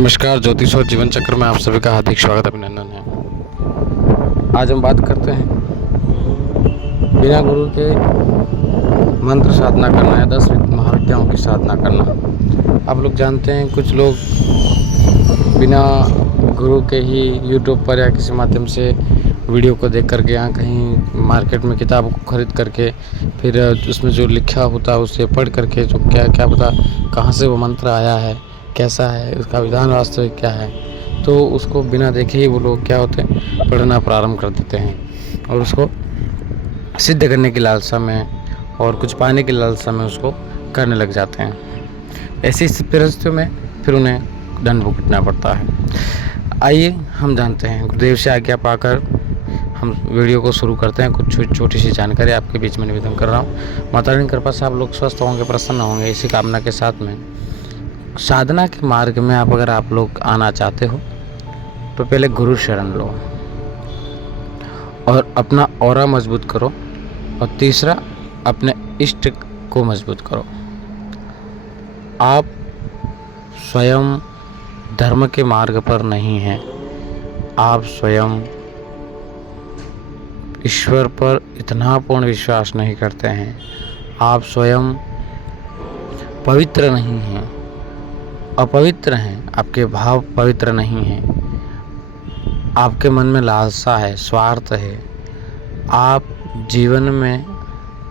नमस्कार, ज्योतिष और जीवन चक्र में आप सभी का हार्दिक स्वागत अभिनंदन है। आज हम बात करते हैं बिना गुरु के मंत्र साधना करना या 10 महाविद्याओं की साधना करना। आप लोग जानते हैं कुछ लोग बिना गुरु के ही यूट्यूब पर या किसी माध्यम से वीडियो को देख करके या कहीं मार्केट में किताब को खरीद करके फिर उसमें जो लिखा होता है उसे पढ़ करके जो क्या पता कहाँ से वो मंत्र आया है, कैसा है, उसका विधान वास्तविक क्या है, तो उसको बिना देखे ही वो लोग क्या होते हैं पढ़ना प्रारंभ कर देते हैं और उसको सिद्ध करने की लालसा में और कुछ पाने की लालसा में उसको करने लग जाते हैं। ऐसी परिस्थितियों में फिर उन्हें दंड भुगतना पड़ता है। आइए हम जानते हैं, गुरुदेव से आज्ञा पाकर हम वीडियो को शुरू करते हैं। कुछ छोटी सी जानकारी आपके बीच में निवेदन कर रहा हूँ। माता रानी की कृपा से आप लोग स्वस्थ होंगे, प्रसन्न होंगे, इसी कामना के साथ में साधना के मार्ग में अगर आप लोग आना चाहते हो तो पहले गुरु शरण लो और अपना ऑरा मजबूत करो, और तीसरा अपने इष्ट को मजबूत करो। आप स्वयं धर्म के मार्ग पर नहीं हैं, आप स्वयं ईश्वर पर इतना पूर्ण विश्वास नहीं करते हैं, आप स्वयं पवित्र नहीं हैं, अपवित्र हैं, आपके भाव पवित्र नहीं हैं, आपके मन में लालसा है, स्वार्थ है, आप जीवन में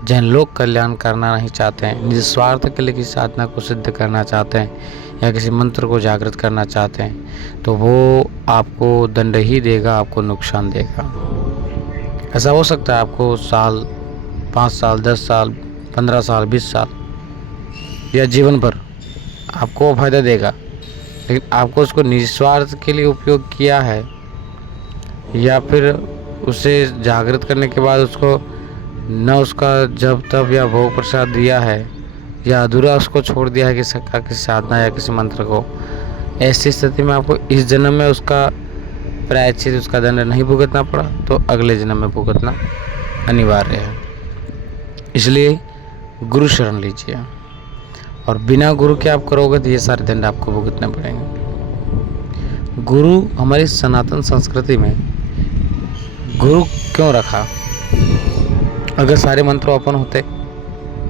जनलोक कल्याण करना नहीं चाहते हैं, निज स्वार्थ के लिए किसी साधना को सिद्ध करना चाहते हैं या किसी मंत्र को जागृत करना चाहते हैं, तो वो आपको दंड ही देगा, आपको नुकसान देगा। ऐसा हो सकता है आपको साल, 5 साल, 10 साल, 15 साल, 20 साल या जीवन भर आपको फ़ायदा देगा, लेकिन आपको उसको निस्वार्थ के लिए उपयोग किया है या फिर उसे जागृत करने के बाद उसको न उसका जब तब या भोग प्रसाद दिया है या अधूरा उसको छोड़ दिया है किसी साधना या किसी मंत्र को, ऐसी स्थिति में आपको इस जन्म में उसका प्रायश्चित, उसका दंड नहीं भुगतना पड़ा तो अगले जन्म में भुगतना अनिवार्य है। इसलिए गुरु शरण लीजिए, और बिना गुरु के आप करोगे तो ये सारे दंड आपको भुगतने पड़ेंगे। गुरु हमारी सनातन संस्कृति में गुरु क्यों रखा? अगर सारे मंत्र ओपन होते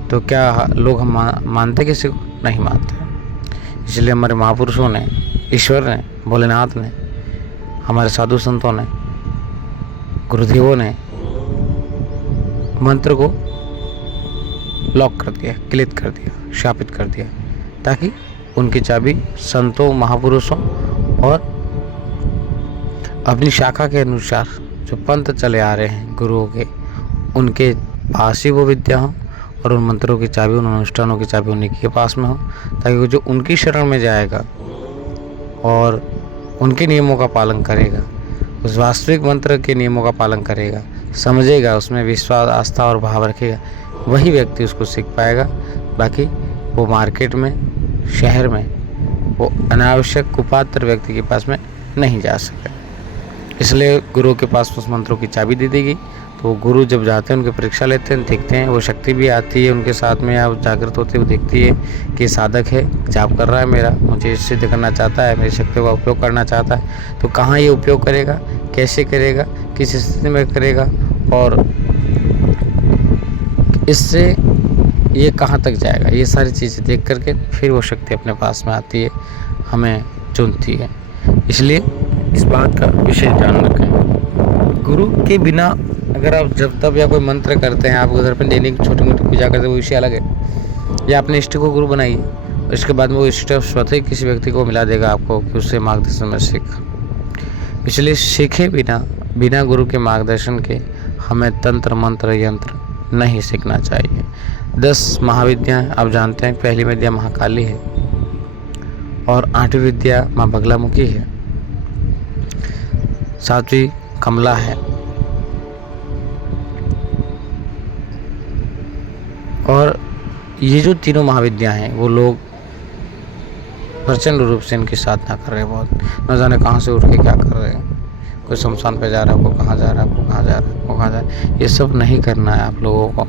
तो क्या लोग हम मानते किसी को? नहीं मानते। इसलिए हमारे महापुरुषों ने, ईश्वर ने, भोलेनाथ ने, हमारे साधु संतों ने, गुरुदेवों ने मंत्र को लॉक कर दिया, क्लिक कर दिया, शापित कर दिया, ताकि उनकी चाबी संतों, महापुरुषों और अपनी शाखा के अनुसार जो पंथ चले आ रहे हैं गुरुओं के, उनके पास ही वो विद्या हो और उन मंत्रों की चाबी, उन अनुष्ठानों की चाबी उन्हीं के पास में हो, ताकि वो जो उनकी शरण में जाएगा और उनके नियमों का पालन करेगा, उस वास्तविक मंत्र के नियमों का पालन करेगा, समझेगा, उसमें विश्वास, आस्था और भाव रखेगा, वही व्यक्ति उसको सीख पाएगा। बाकी वो मार्केट में, शहर में वो अनावश्यक कुपात्र व्यक्ति के पास में नहीं जा सकते। इसलिए गुरु के पास उस मंत्रों की चाबी दे देगी, तो गुरु जब जाते हैं, उनकी परीक्षा लेते हैं, देखते हैं, वो शक्ति भी आती है उनके साथ में, या जागृत होते हैं, वो देखती है कि साधक है, जाप कर रहा है मेरा, मुझे सिद्ध करना चाहता है, मेरी शक्ति का उपयोग करना चाहता है, तो कहाँ ये उपयोग करेगा, कैसे करेगा, किस स्थिति में करेगा और इससे ये कहाँ तक जाएगा, ये सारी चीज़ें देख करके फिर वो शक्ति अपने पास में आती है, हमें चुनती है। इसलिए इस बात का विशेष ध्यान रखें। गुरु के बिना अगर आप जब तब या कोई मंत्र करते हैं, आप घर पर डेली छोटी मोटी पूजा करते हैं, वो विषय अलग है, या अपने इष्ट को गुरु बनाइए, और इसके बाद में वो इष्ट स्वतः ही किसी व्यक्ति को मिला देगा आपको कि उससे मार्गदर्शन में सीख। इसलिए सीखे बिना गुरु के मार्गदर्शन के हमें तंत्र, मंत्र, यंत्र नहीं सीखना चाहिए। 10 महाविद्याएं आप जानते हैं। पहली विद्या महाकाली है और 8वीं विद्या माँ बगलामुखी है, 7वीं कमला है और ये जो तीनों महाविद्या हैं वो लोग प्रचंड रूप से इनकी साधना कर रहे हैं। बहुत न जाने कहाँ से उठ के क्या कर रहे हैं, कोई शमशान पे जा रहा है, को कहाँ जा रहा है, को कहाँ जा रहा है, को कहाँ जा रहा है। ये सब नहीं करना है आप लोगों को।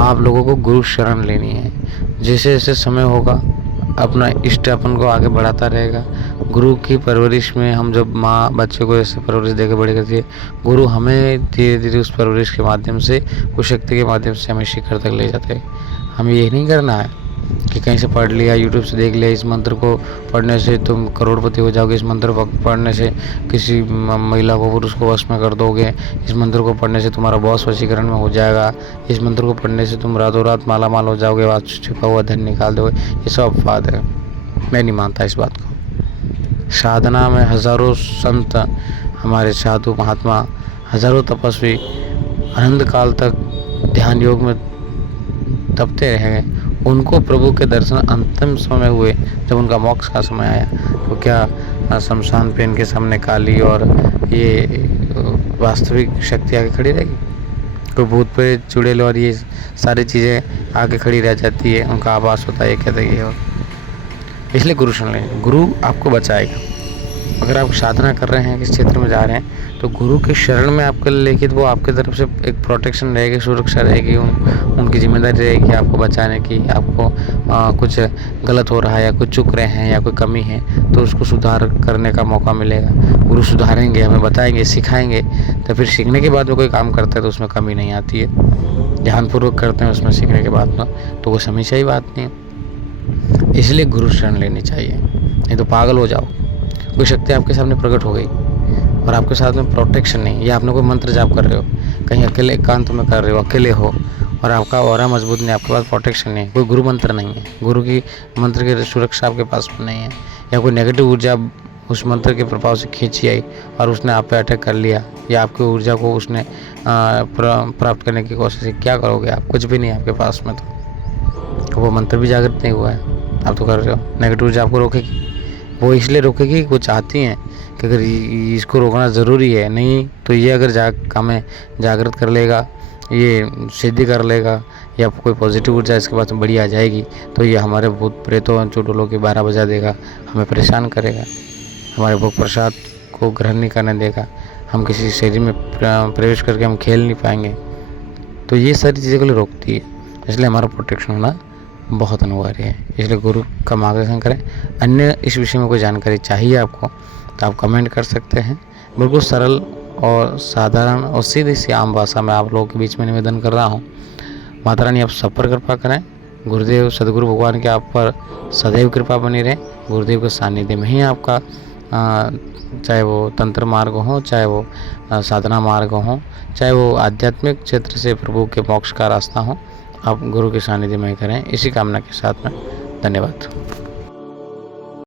आप लोगों को गुरु शरण लेनी है। जैसे जैसे समय होगा अपना इष्ट अपन को आगे बढ़ाता रहेगा। गुरु की परवरिश में हम जब माँ बच्चे को ऐसे परवरिश देकर बड़े करती है, गुरु हमें धीरे धीरे उस परवरिश के माध्यम से, उस शक्ति के माध्यम से हमें शिखर तक ले जाते हैं। हमें ये नहीं करना है कि कहीं से पढ़ लिया, यूट्यूब से देख लिया, इस मंत्र को पढ़ने से तुम करोड़पति हो जाओगे, इस मंत्र को पढ़ने से किसी महिला को, पुरुष को वश में कर दोगे, इस मंत्र को पढ़ने से तुम्हारा बॉस वशीकरण में हो जाएगा, इस मंत्र को पढ़ने से तुम रातों रात माला माल हो जाओगे, आज छिपा हुआ धन निकाल दोगे। ये सब अपवाद है, मैं नहीं मानता इस बात को। साधना में हजारों संत, हमारे साधु महात्मा, हजारों तपस्वी अनंत काल तक ध्यान योग में तपते रहेंगे। उनको प्रभु के दर्शन अंतिम समय हुए, जब उनका मोक्ष का समय आया, तो क्या शमशान पे इनके सामने काली और ये वास्तविक शक्ति आके खड़ी रहेगी? कोई भूत प्रेत चुड़ैल और ये सारी चीज़ें आके खड़ी रह जाती है, उनका आभास होता है, ये कहते हैं। और इसलिए गुरु शरण लें, गुरु आपको बचाएगा। अगर आप साधना कर रहे हैं, किस क्षेत्र में जा रहे हैं, तो गुरु के शरण में आपके लेके, वो आपकी तरफ से एक प्रोटेक्शन रहेगी, सुरक्षा रहेगी, उनकी जिम्मेदारी रहेगी आपको बचाने की। आपको कुछ गलत हो रहा है या कुछ चूक रहे हैं या कोई कमी है, तो उसको सुधार करने का मौका मिलेगा। गुरु सुधारेंगे, हमें बताएंगे, सिखाएंगे, तो फिर सीखने के बाद में कोई काम करता है तो उसमें कमी नहीं आती है। ध्यानपूर्वक करते हैं उसमें सीखने के बाद में, तो वो समस्या ही बात नहीं है। इसलिए गुरु शरण लेनी चाहिए, नहीं तो पागल हो जाओ। कोई शक्ति आपके सामने प्रकट हो गई और आपके साथ में प्रोटेक्शन नहीं, या आपने कोई मंत्र जाप कर रहे हो, कहीं अकेले एकांत में कर रहे हो, अकेले हो और आपका ऑरा मजबूत नहीं, आपके पास प्रोटेक्शन नहीं, कोई गुरु मंत्र नहीं है, गुरु की मंत्र की सुरक्षा आपके पास में नहीं है, या कोई नेगेटिव ऊर्जा उस मंत्र के प्रभाव से खींची आई और उसने आप पे अटैक कर लिया, या आपकी ऊर्जा को उसने प्राप्त करने की कोशिश की, क्या करोगे आप? कुछ भी नहीं आपके पास में, तो वो मंत्र भी जागृत नहीं हुआ है, आप तो कर रहे हो। नेगेटिव ऊर्जा आपको रोकेगी, वो इसलिए रोकेगी कि वो चाहती हैं कि अगर इसको रोकना ज़रूरी है, नहीं तो ये अगर हमें जागृत कर लेगा, ये सिद्धि कर लेगा, या कोई पॉजिटिव ऊर्जा इसके पास में बड़ी आ जाएगी, तो ये हमारे भूत प्रेतों चुड़ैलों की 12 बजा देगा, हमें परेशान करेगा, हमारे भोग प्रसाद को ग्रहण नहीं करने देगा, हम किसी शरीर में प्रवेश करके हम खेल नहीं पाएंगे। तो ये सारी चीज़ों के लिए रोकती है, इसलिए हमारा प्रोटेक्शन होना बहुत अनिवार्य है। इसलिए गुरु का मार्गदर्शन करें। अन्य इस विषय में कोई जानकारी चाहिए आपको, तो आप कमेंट कर सकते हैं। बिल्कुल सरल और साधारण और सीधी सी आम भाषा में आप लोगों के बीच में निवेदन कर रहा हूँ। माता रानी आप सब पर कृपा करें। गुरुदेव सदगुरु भगवान की आप पर सदैव कृपा बनी रहे। गुरुदेव के सानिध्य में ही आपका चाहे वो तंत्र मार्ग हो, चाहे वो साधना मार्ग हो, चाहे वो आध्यात्मिक क्षेत्र से प्रभु के मोक्ष का रास्ता हो, आप गुरु के सानिध्य में ही करें। इसी कामना के साथ में धन्यवाद।